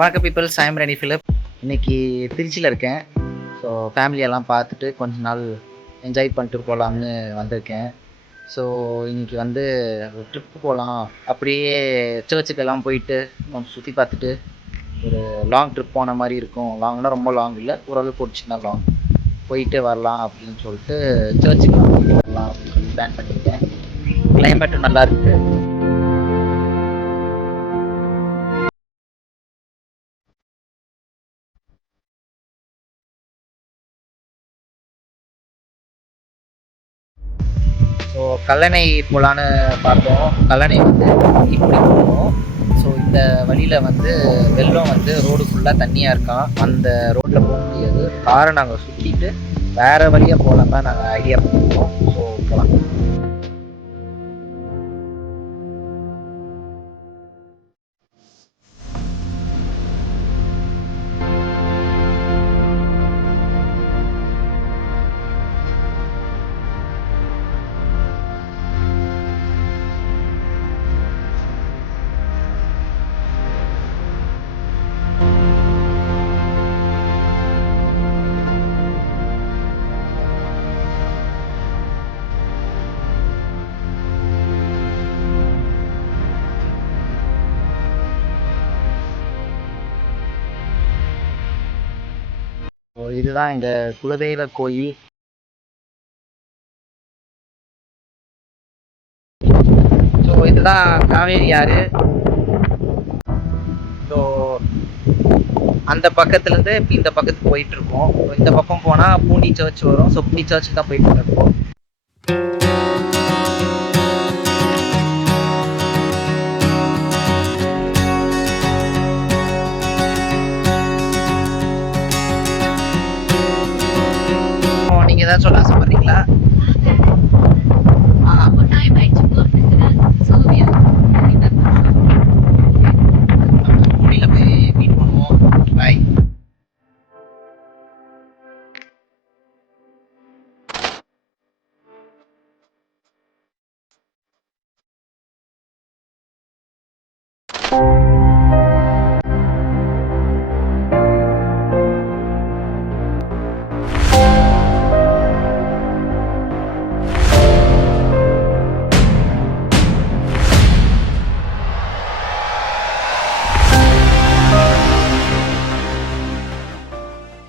வணக்கம் peoples, I am Reni Philip. இன்றைக்கி திருச்சியில் இருக்கேன். ஸோ ஃபேமிலியெல்லாம் பார்த்துட்டு கொஞ்ச நாள் என்ஜாய் பண்ணிட்டு போகலாம்னு வந்திருக்கேன். ஸோ இன்றைக்கி வந்து ஒரு ட்ரிப்பு போகலாம், அப்படியே சர்ச்சுக்கெல்லாம் போயிட்டு சுற்றி பார்த்துட்டு ஒரு லாங் ட்ரிப் போன மாதிரி இருக்கும். லாங்னா ரொம்ப லாங் இல்லை, ஓரளவுக்கு ஒரு சின்ன லாங் போயிட்டு வரலாம் அப்படின்னு சொல்லிட்டு சர்ச்சுக்கெல்லாம் போயிட்டு வரலாம் அப்படின்னு சொல்லி பிளான் பண்ணியிருக்கேன். கிளைமேட்டும் நல்லா இருக்குது. ஸோ கல்லணை போகலான்னு பார்த்தோம். கல்லணை வந்து இப்படி போகணும். ஸோ இந்த வழியில் வந்து வெள்ளம் வந்து ரோடு ஃபுல்லாக தண்ணியாக இருக்கான். அந்த ரோட்டில் போக முடியாது. காரை நாங்கள் சுற்றிட்டு வேறு வழியாக போகலாம் தான் நாங்கள் ஐடியா பண்ணியிருக்கோம். ஸோ போகலாம். ஸோ இதுதான் எங்கள் குலதெய்வ கோயில். ஸோ இதுதான் காவேரி ஆறு. ஸோ அந்த பக்கத்துலேருந்து இப்போ இந்த பக்கத்துக்கு போயிட்டுருக்கோம். இந்த பக்கம் போனால் பூண்டி சர்ச் வரும். ஸோ பூண்டி சர்ச்சுக்கு தான் போயிட்டு இருக்கோம். நீங்கள் ஏதாச்சும் சொல்ல ஆசைப்படுறீங்களா?